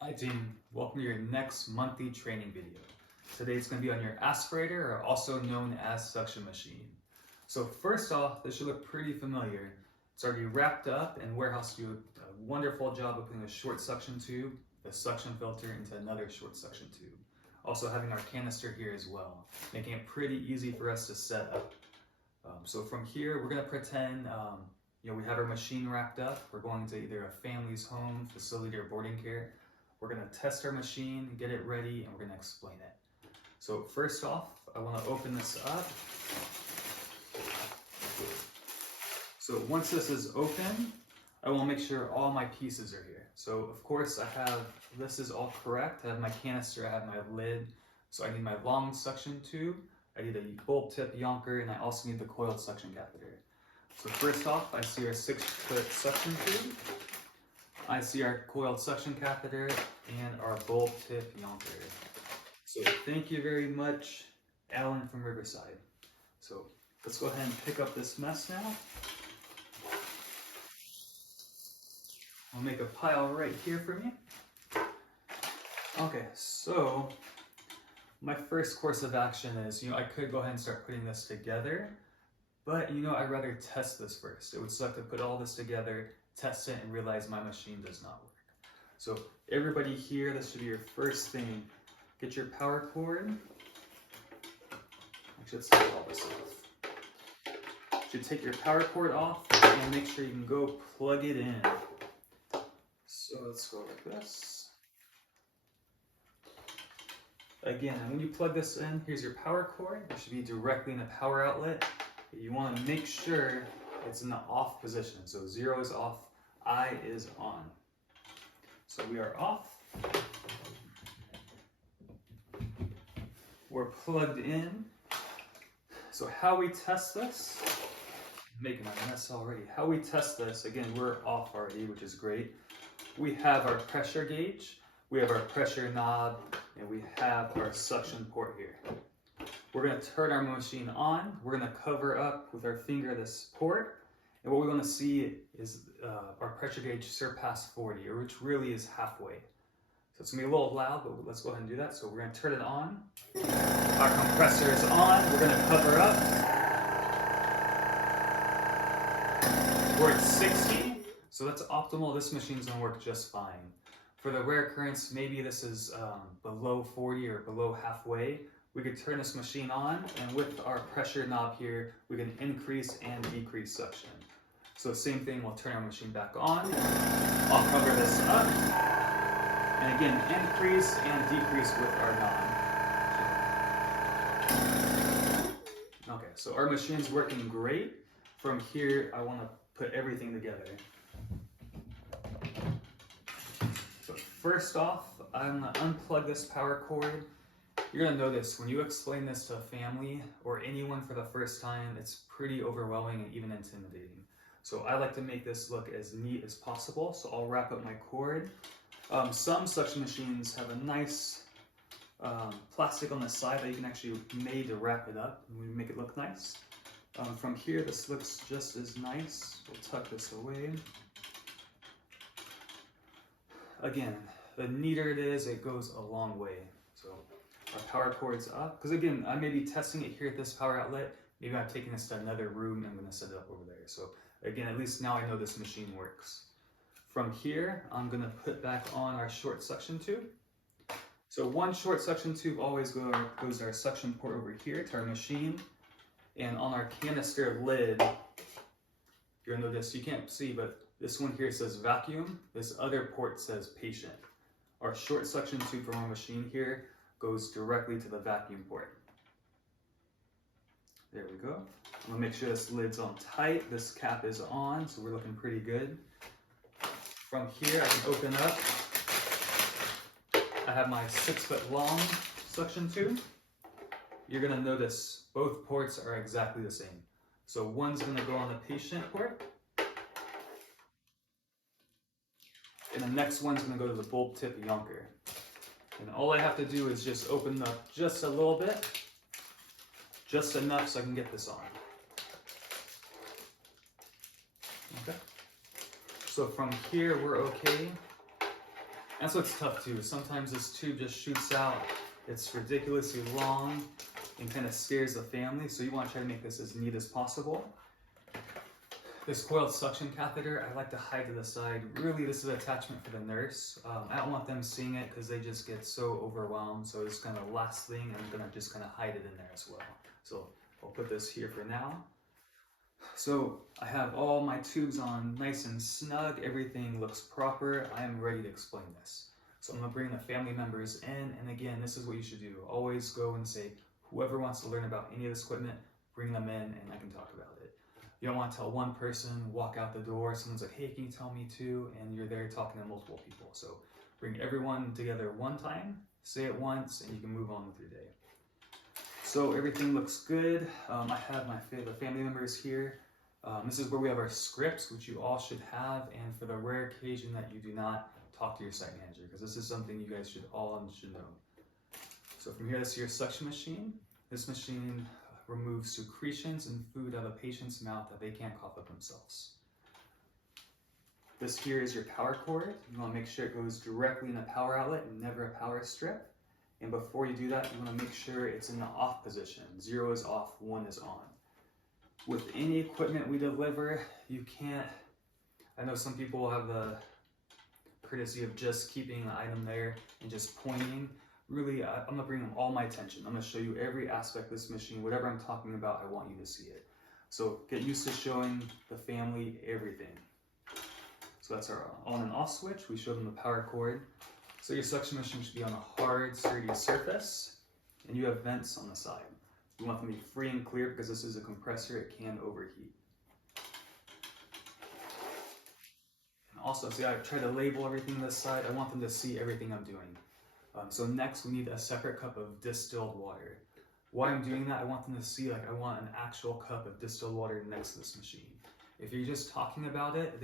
Hi team, welcome to your next monthly training video. Today it's going to be on your aspirator, or also known as suction machine. So first off, this should look pretty familiar. It's already wrapped up, and Warehouse do a wonderful job of putting a short suction tube, the suction filter into another short suction tube. Also having our canister here as well, making it pretty easy for us to set up. So from here, we're going to pretend we have our machine wrapped up. We're going to either a family's home, facility, or boarding care. We're going to test our machine, get it ready, and we're going to explain it. So first off, I want to open this up. So once this is open, I want to make sure all my pieces are here. So of course this is all correct. I have my canister, I have my lid. So I need my long suction tube, I need a bulb tip yonker, and I also need the coiled suction catheter. So first off, I see our 6-foot suction tube. I see our coiled suction catheter and our bulb tip yonker. So thank you very much, Alan from Riverside. So let's go ahead and pick up this mess now. I'll make a pile right here for me. Okay, so my first course of action is, I could go ahead and start putting this together, but I'd rather test this first. It would suck to put all this together, test it, and realize my machine does not work. So everybody here, this should be your first thing. Get your power cord. Actually, let's take all this off. You should take your power cord off and make sure you can go plug it in. So let's go like this. Again, when you plug this in, here's your power cord. It should be directly in the power outlet. You want to make sure it's in the off position. So 0 is off, I is on. So we are off. We're plugged in. So how we test this, I'm making a mess already. How we test this, again, we're off already, which is great. We have our pressure gauge, we have our pressure knob, and we have our suction port here. We're going to turn our machine on. We're going to cover up with our finger this port. And what we're going to see is our pressure gauge surpass 40, which really is halfway. So it's going to be a little loud, but let's go ahead and do that. So we're going to turn it on. Our compressor is on. We're going to cover up. We're at 60. So that's optimal. This machine's going to work just fine. For the rare occurrence, maybe this is below 40 or below halfway. We could turn this machine on, and with our pressure knob here, we can increase and decrease suction. So same thing, we'll turn our machine back on. I'll cover this up. And again, increase and decrease with our knob. Okay, so our machine's working great. From here, I want to put everything together. So first off, I'm going to unplug this power cord. You're going to notice when you explain this to a family or anyone for the first time, it's pretty overwhelming and even intimidating. So I like to make this look as neat as possible. So I'll wrap up my cord. Some suction machines have a nice plastic on the side that you can actually made to wrap it up and we make it look nice. From here, this looks just as nice. We'll tuck this away. Again, the neater it is, it goes a long way. So our power cord's up, because again, I may be testing it here at this power outlet. Maybe I'm taking this to another room and I'm going to set it up over there. So again, at least now I know this machine works. From here, I'm going to put back on our short suction tube. So one short suction tube always goes our suction port over here to our machine. And on our canister lid, you're going to notice, you can't see, but this one here says vacuum. This other port says patient. Our short suction tube from our machine here goes directly to the vacuum port. There we go. I'm gonna make sure this lid's on tight, this cap is on, so we're looking pretty good. From here, I can open up. I have my 6-foot long suction tube. You're gonna notice both ports are exactly the same. So one's gonna go on the patient port, and the next one's gonna go to the bulb tip yonker. And all I have to do is just open up just a little bit, just enough so I can get this on. Okay. So from here, we're okay. That's what's tough too. Sometimes this tube just shoots out. It's ridiculously long and kind of scares the family. So you want to try to make this as neat as possible. This coiled suction catheter, I like to hide to the side. Really, this is an attachment for the nurse. I don't want them seeing it because they just get so overwhelmed. So it's kind of the last thing, and I'm gonna just kind of hide it in there as well. So I'll put this here for now. So I have all my tubes on nice and snug. Everything looks proper. I am ready to explain this. So I'm gonna bring the family members in, and again, this is what you should do. Always go and say, whoever wants to learn about any of this equipment, bring them in and I can talk about it. You don't want to tell one person, walk out the door, someone's like, hey, can you tell me too? And you're there talking to multiple people. So bring everyone together one time, say it once, and you can move on with your day. So everything looks good. I have the family members here. This is where we have our scripts, which you all should have. And for the rare occasion that you do not, talk to your site manager, because this is something you guys should know. So from here, this is your suction machine. This machine removes secretions and food out of a patient's mouth that they can't cough up themselves. This here is your power cord. You want to make sure it goes directly in a power outlet and never a power strip. And before you do that, you want to make sure it's in the off position. 0 is off, 1 is on. With any equipment we deliver, you can't, I know some people have the courtesy of just keeping an item there and just pointing. Really, I'm gonna bring them all my attention. I'm gonna show you every aspect of this machine. Whatever I'm talking about, I want you to see it. So get used to showing the family everything. So that's our on and off switch. We show them the power cord. So your suction machine should be on a hard, sturdy surface, and you have vents on the side. You want them to be free and clear because this is a compressor, it can overheat. And also, see, I try to label everything on this side. I want them to see everything I'm doing. So next we need a separate cup of distilled water. Why I'm doing that, I want them to see, like, I want an actual cup of distilled water next to this machine. If you're just talking about it,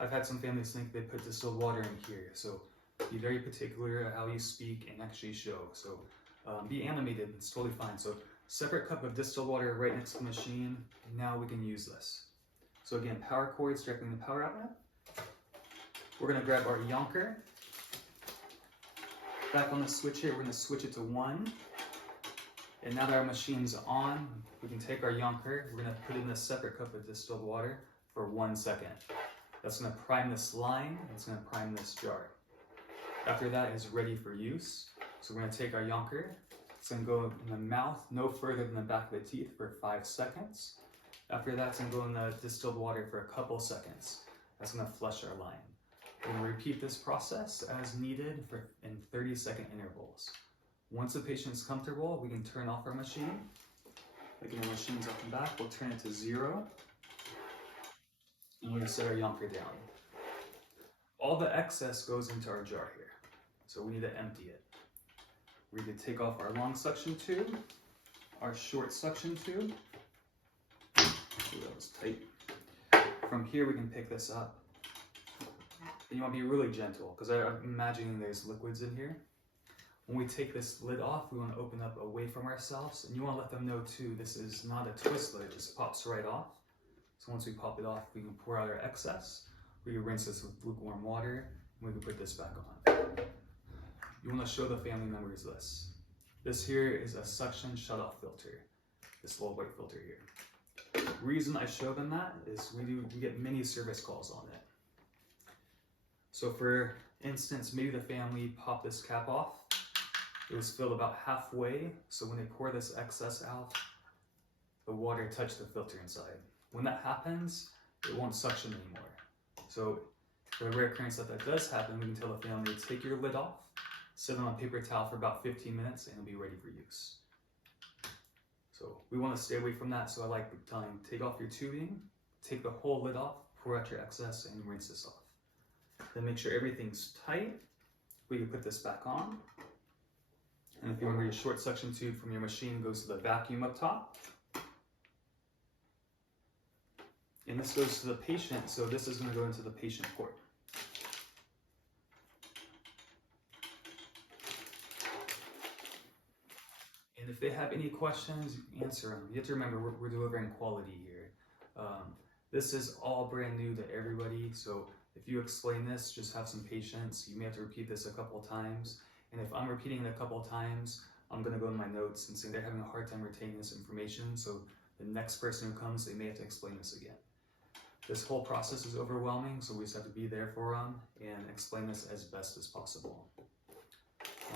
I've had some families think they put distilled water in here. So be very particular how you speak and actually show. So be animated, it's totally fine. So separate cup of distilled water right next to the machine, and now we can use this. So again, power cords directly in the power outlet. We're gonna grab our yonker. Back on the switch here, we're going to switch it to 1. And now that our machine's on, we can take our yonker, we're going to put it in a separate cup of distilled water for 1 second. That's going to prime this line, and it's going to prime this jar. After that, it's ready for use. So we're going to take our yonker, it's going to go in the mouth no further than the back of the teeth for 5 seconds. After that, it's going to go in the distilled water for a couple seconds. That's going to flush our line. We're going to repeat this process as needed in 30-second intervals. Once the patient's comfortable, we can turn off our machine. Again, the machine's up and back, we'll turn it to 0. And we're going to set our yonker down. All the excess goes into our jar here, so we need to empty it. We're going to take off our long suction tube, our short suction tube. Ooh, that was tight. From here, we can pick this up. And you want to be really gentle, because I'm imagining there's liquids in here. When we take this lid off, we want to open up away from ourselves, and you want to let them know too, this is not a twist lid, it just pops right off. So once we pop it off, we can pour out our excess, we can rinse this with lukewarm water, and we can put this back on. You want to show the family members this. This here is a suction shutoff filter, this little white filter here. The reason I show them that is we get many service calls on it. So for instance, maybe the family popped this cap off. It was filled about halfway, so when they pour this excess out, the water touched the filter inside. When that happens, it won't suction anymore. So for a rare occurrence that does happen, we can tell the family, take your lid off, sit on a paper towel for about 15 minutes, and it'll be ready for use. So we want to stay away from that, so I like telling, take off your tubing, take the whole lid off, pour out your excess, and rinse this off. Then make sure everything's tight. We can put this back on. And if you remember, your short suction tube from your machine goes to the vacuum up top. And this goes to the patient, so this is going to go into the patient port. And if they have any questions, answer them. You have to remember, we're delivering quality here. This is all brand new to everybody, so if you explain this, just have some patience. You may have to repeat this a couple times. And if I'm repeating it a couple times, I'm gonna go in my notes and say they're having a hard time retaining this information. So the next person who comes, they may have to explain this again. This whole process is overwhelming, so we just have to be there for them and explain this as best as possible.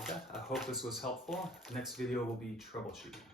Okay, I hope this was helpful. The next video will be troubleshooting.